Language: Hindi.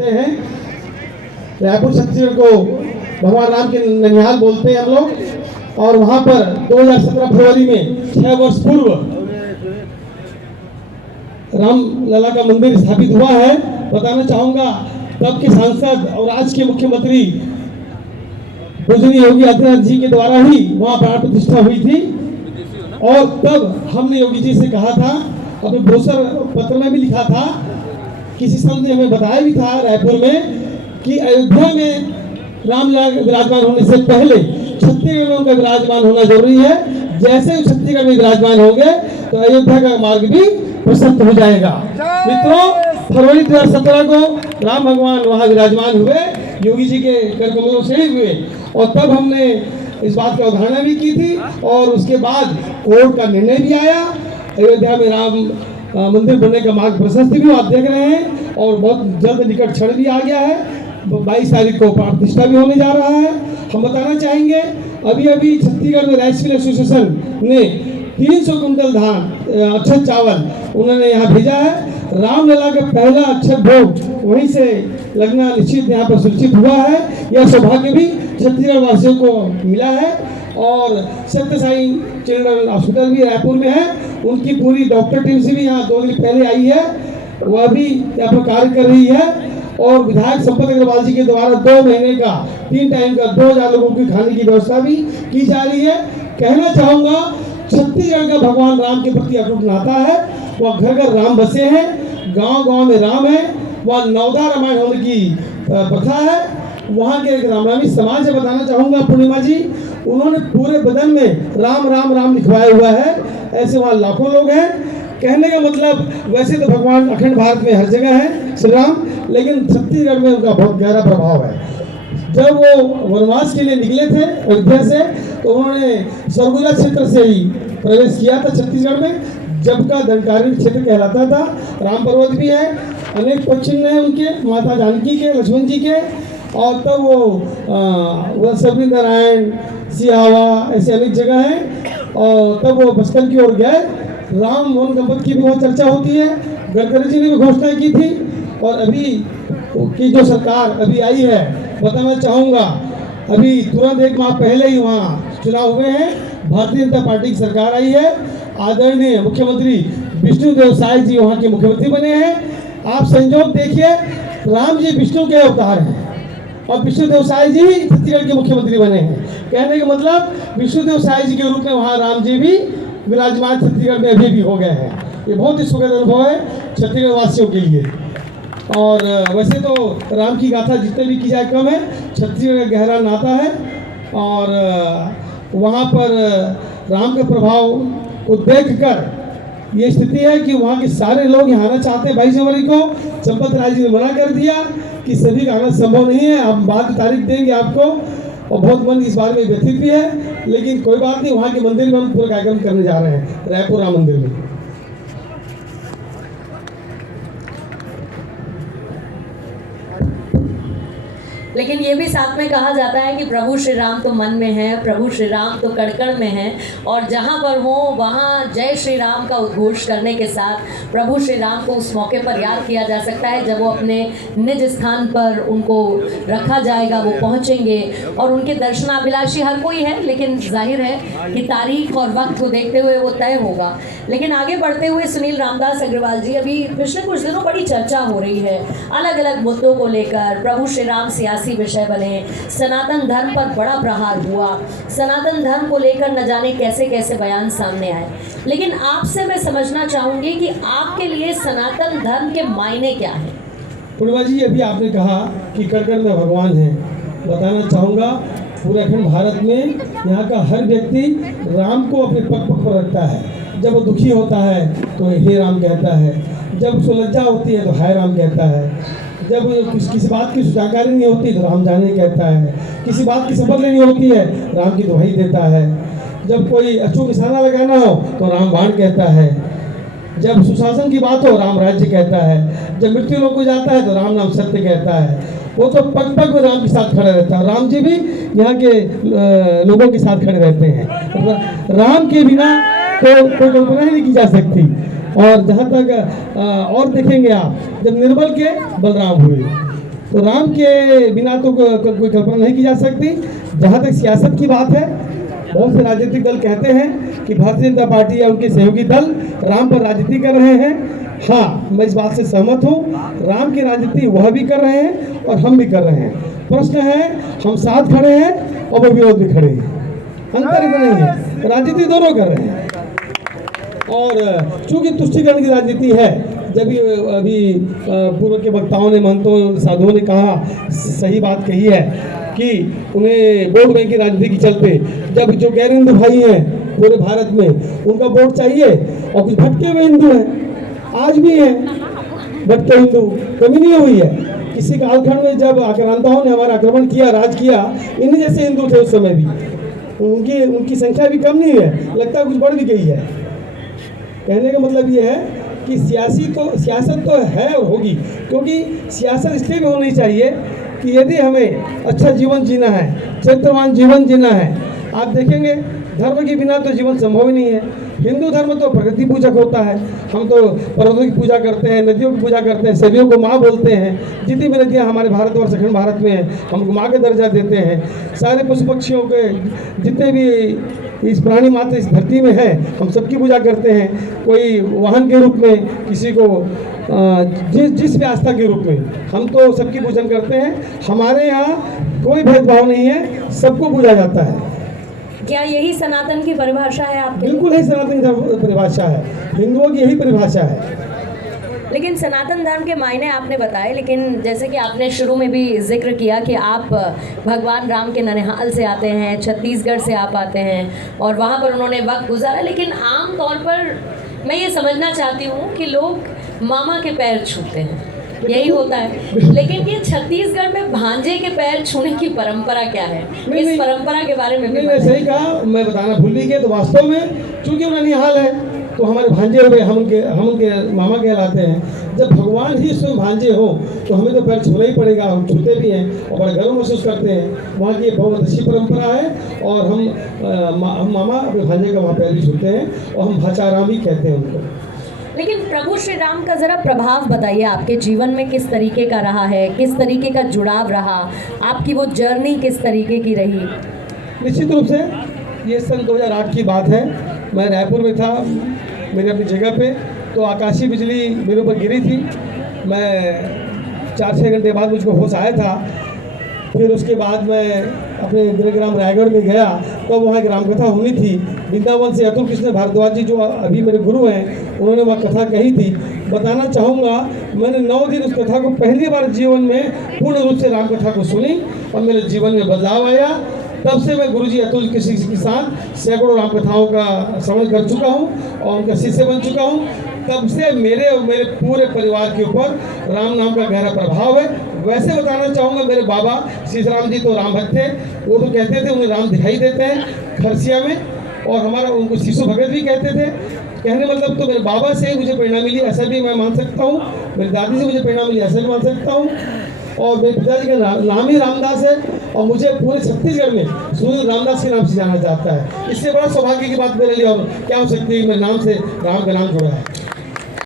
जानते हैं रायपुर छत्तीसगढ़ को भगवान राम के ननिहाल बोलते हैं हम लोग। और वहां पर 2017 फरवरी में 6 वर्ष पूर्व राम लला का मंदिर स्थापित हुआ है। बताना चाहूंगा तब के सांसद और आज के मुख्यमंत्री पूजनीय योगी आदित्यनाथ जी के द्वारा ही वहां प्राण प्रतिष्ठा हुई थी। और तब हमने योगी जी से कहा था, अपने घोषणा पत्र में भी लिखा था, किसी संत ने हमें बताया भी था रायपुर में कि अयोध्या में रामलला विराजमान होने से पहले छत्तीसगढ़ में उनका विराजमान होना जरूरी है। जैसे ही छत्तीसगढ़ में विराजमान होंगे तो अयोध्या का मार्ग भी प्रशस्त हो जाएगा। मित्रों, फरवरी 2017 को राम भगवान वहां विराजमान हुए, योगी जी के कर कमलों से ही हुए। और तब हमने इस बात की अवधारणा भी की थी और उसके बाद कोर्ट का निर्णय भी आया। अयोध्या में राम मंदिर बनने का मार्ग प्रशस्त भी आप देख रहे हैं और बहुत जल्द निकट क्षण भी आ गया है। 22 तारीख को प्राण प्रतिष्ठा भी होने जा रहा है। हम बताना चाहेंगे अभी अभी छत्तीसगढ़ में राइस मिल एसोसिएशन ने 300 कुंटल धान अक्षत चावल उन्होंने यहाँ भेजा है। रामलला का पहला अक्षत भोग वहीं से लगना निश्चित यहाँ पर सुनिश्चित हुआ है। यह सौभाग्य भी छत्तीसगढ़ वासियों को मिला है। और सत्य साई चिल्ड्रन हॉस्पिटल भी रायपुर में है, उनकी पूरी डॉक्टर टीम से भी यहाँ 2 दिन पहले आई है, वह भी यहाँ पर कार्य कर रही है। और विधायक संपत अग्रवाल जी के द्वारा 2 महीने का 3 टाइम का 2000 लोगों की खाने की व्यवस्था भी की जा रही है। कहना चाहूँगा छत्तीसगढ़ का भगवान राम के प्रति अटूट नाता है। वह घर घर राम बसे हैं, गांव गांव में राम है। वह नवदा रामायण होने की प्रथा है। वहाँ के एक रामनामी समाज से बताना चाहूँगा पूर्णिमा जी, उन्होंने पूरे बदन में राम राम राम लिखवाया हुआ है। ऐसे वहाँ लाखों लोग हैं। कहने का मतलब वैसे तो भगवान अखंड भारत में हर जगह है श्री राम, लेकिन छत्तीसगढ़ में उनका बहुत गहरा प्रभाव है। जब वो वनवास के लिए निकले थे अयोध्या से तो उन्होंने सरगुजा क्षेत्र से ही प्रवेश किया था छत्तीसगढ़ में, जब का दंडकारण्य क्षेत्र कहलाता था। राम पर्वत भी है, अनेक पक्ष हैं उनके, माता जानकी के, लक्ष्मण जी के। और तब वो सभी नारायण सियावा ऐसे अनेक जगह हैं। और तब वो बस्तर की ओर गए। राम वन गंपत की भी बहुत चर्चा होती है, गडकरी जी ने भी घोषणा की थी। और अभी की जो सरकार अभी आई है, बताना चाहूँगा अभी तुरंत 1 माह पहले ही वहाँ चुनाव हुए हैं, भारतीय जनता पार्टी की सरकार आई है। आदरणीय मुख्यमंत्री विष्णुदेव साय जी वहाँ के मुख्यमंत्री बने हैं। आप संयोग देखिए, राम जी विष्णु के अवतार हैं और विष्णुदेव साय जी छत्तीसगढ़ के मुख्यमंत्री बने हैं। कहने का मतलब विष्णुदेव साय जी के रूप में वहाँ राम जी भी विराजमान छत्तीसगढ़ में अभी भी हो गए हैं। ये बहुत ही सुखद अनुभव है छत्तीसगढ़ वासियों के लिए। और वैसे तो राम की गाथा जितने भी की जाए कम है, छत्तीसगढ़ का गहरा नाता है। और वहाँ पर राम के प्रभाव को देखकर ये स्थिति है कि वहाँ के सारे लोग यहाँ आना चाहते हैं। 22 जनवरी को संपत राय जी ने मना कर दिया कि सभी का आना संभव नहीं है, हम बाद की तारीख देंगे आपको। और बहुत मन इस बारे में व्यथित भी है, लेकिन कोई बात नहीं, वहाँ के मंदिर में हम पूरा कार्यक्रम करने जा रहे हैं, रायपुर राम मंदिर में। लेकिन ये भी साथ में कहा जाता है कि प्रभु श्री राम तो मन में है, प्रभु श्री राम तो कण-कण में है। और जहाँ पर हो वहाँ जय श्री राम का उद्घोष करने के साथ प्रभु श्री राम को उस मौके पर याद किया जा सकता है जब वो अपने निज स्थान पर उनको रखा जाएगा, वो पहुँचेंगे। और उनके दर्शनाभिलाषी हर कोई है, लेकिन जाहिर है कि तारीख और वक्त को देखते हुए वो तय होगा। लेकिन आगे बढ़ते हुए सुनील रामदास अग्रवाल जी, अभी पिछले कुछ दिनों बड़ी चर्चा हो रही है अलग अलग मुद्दों को लेकर। प्रभु श्री राम सियासी विषय बने, सनातन धर्म पर बड़ा प्रहार हुआ, सनातन धर्म को लेकर न जाने कैसे कैसे बयान सामने आए। लेकिन आपसे मैं समझना चाहूंगी कि आपके लिए सनातन धर्म के मायने क्या हैं? पूर्णिमा जी, अभी आपने कहा कि कण-कण में भगवान है। बताना चाहूँगा पूरे अखंड भारत में यहाँ का हर व्यक्ति राम को अपने पग पग पर रखता है। जब वो दुखी होता है तो हे राम कहता है, जब उसको लज्जा होती है तो हाय राम कहता है, जब किसी बात की जानकारी नहीं होती तो राम जाने कहता है, किसी बात की शपथ लेनी होती है राम की दुहाई देता है, जब कोई अचूक निशाना लगाना हो तो राम बाण कहता है, जब सुशासन की बात हो राम राज्य कहता है, जब मृत्यु लोग को जाता है तो राम नाम सत्य कहता है। वो तो पग पग में राम के साथ खड़े रहता है। राम जी भी यहाँ के लोगों के साथ खड़े रहते हैं। राम के बिना तो कोई कल्पना ही नहीं की जा सकती। और जहाँ तक और देखेंगे आप, जब निर्बल के बलराम हुए, तो राम के बिना तो कोई कल्पना नहीं की जा सकती। जहाँ तक सियासत की बात है, बहुत से राजनीतिक दल कहते हैं कि भारतीय जनता पार्टी या उनके सहयोगी दल राम पर राजनीति कर रहे हैं। हाँ, मैं इस बात से सहमत हूँ। राम की राजनीति वह भी कर रहे हैं और हम भी कर रहे हैं। प्रश्न है, हम साथ खड़े हैं और वो विरोध भी खड़े हैं, अंतर इतना नहीं है, राजनीति दोनों कर रहे हैं। और चूंकि तुष्टिकरण की राजनीति है, जब अभी पूर्व के वक्ताओं ने, महंतों, साधुओं ने कहा, सही बात कही है कि उन्हें वोट बैंक की राजनीति के चलते, जब जो गैर हिंदू भाई हैं पूरे भारत में, उनका वोट चाहिए, और कुछ भटके हुए हिंदू हैं, आज भी हैं भटके हिंदू, कमी नहीं हुई है। किसी कालखंड में जब आक्रांताओं ने हमारा आक्रमण किया, राज किया, इन्हीं जैसे हिंदू थे उस समय भी, उनकी संख्या भी कम नहीं है, लगता है कुछ बढ़ भी गई है। कहने का मतलब ये है कि सियासत तो है और होगी, क्योंकि सियासत इसलिए भी होनी चाहिए कि यदि हमें अच्छा जीवन जीना है, चरित्रवान जीवन जीना है, आप देखेंगे धर्म के बिना तो जीवन संभव ही नहीं है। हिंदू धर्म तो प्रकृति पूजक होता है, हम तो पर्वतों की पूजा करते हैं, नदियों की पूजा करते हैं, सदियों को माँ बोलते हैं। जितनी भी नदियाँ हमारे भारतवर्ष, अखंड भारत में हैं, हमको माँ का दर्जा देते हैं। सारे पशु पक्षियों के जितने भी इस प्राणी मात्र इस धरती में है, हम सबकी पूजा करते हैं। कोई वाहन के रूप में, किसी को जिस भी आस्था के रूप में, हम तो सबकी पूजन करते हैं। हमारे यहाँ कोई भेदभाव नहीं है, सबको पूजा जाता है। क्या यही सनातन की परिभाषा है आपके? बिल्कुल यही सनातन की परिभाषा है, हिंदुओं की यही परिभाषा है। लेकिन सनातन धर्म के मायने आपने बताए, लेकिन जैसे कि आपने शुरू में भी जिक्र किया कि आप भगवान राम के ननिहाल से आते हैं, छत्तीसगढ़ से आप आते हैं और वहाँ पर उन्होंने वक्त गुजारा। लेकिन आम तौर पर मैं ये समझना चाहती हूँ कि लोग मामा के पैर छूते हैं, यही होता है। लेकिन ये छत्तीसगढ़ में भांजे के पैर छूने की परंपरा क्या है? इस परंपरा के बारे में नहीं, सही कहा, मैं बताना भूल ही गया। तो वास्तव में चूंकि वो ननिहाल है तो हमारे भांजे हो गए, हम उनके मामा कहलाते हैं। जब भगवान ही स्वयं भांजे हो तो हमें तो पैर छूना ही पड़ेगा, हम छूते भी हैं और बड़ा गर्व महसूस करते हैं। वहाँ की बहुत अच्छी परंपरा है और हम मामा अपने भांजे का वहाँ पैर भी छूते हैं और हम भाचाराम ही कहते हैं उनको। लेकिन प्रभु श्री राम का ज़रा प्रभाव बताइए, आपके जीवन में किस तरीके का रहा है, किस तरीके का जुड़ाव रहा, आपकी वो जर्नी किस तरीके की रही? निश्चित रूप से ये सन 2008 की बात है। मैं रायपुर में था, मेरी अपनी जगह पे, तो आकाशीय बिजली मेरे ऊपर गिरी थी। मैं 4-6 घंटे बाद मुझको होश आया था। फिर उसके बाद मैं अपने गृहग्राम रायगढ़ में गया, तो वहाँ एक रामकथा होनी थी। वृंदावन से अतुल कृष्ण भारद्वाज जी, जो अभी मेरे गुरु हैं, उन्होंने वह कथा कही थी। बताना चाहूँगा, मैंने 9 दिन उस कथा को पहली बार जीवन में पूर्ण रूप से रामकथा को सुनी और मेरे जीवन में बदलाव आया। तब से मैं गुरुजी अतुल कृष्ण के साथ सैकड़ों रामकथाओं का श्रवण कर चुका हूँ और उनका शिष्य बन चुका हूँ। तब से मेरे और मेरे पूरे परिवार के ऊपर राम नाम का गहरा प्रभाव है। वैसे बताना चाहूँगा, मेरे बाबा सीताराम जी तो राम भक्त थे, वो तो कहते थे उन्हें राम दिखाई देते हैं खरसिया में, और हमारा उनको शिशु भगत भी कहते थे। कहने मतलब तो मेरे बाबा से ही मुझे प्रेरणा मिली, ऐसा भी मैं मान सकता हूँ। मेरी दादी से मुझे प्रेरणा मिली, ऐसा भी मान सकता हूँ। और मेरे पिताजी का नाम ही रामदास है और मुझे पूरे छत्तीसगढ़ में सूर्य रामदास के नाम से जाना जाता है। इससे बड़ा सौभाग्य की बात मेरे लिए और क्या हो सकती है, मेरे नाम से राम का नाम जुड़ा है।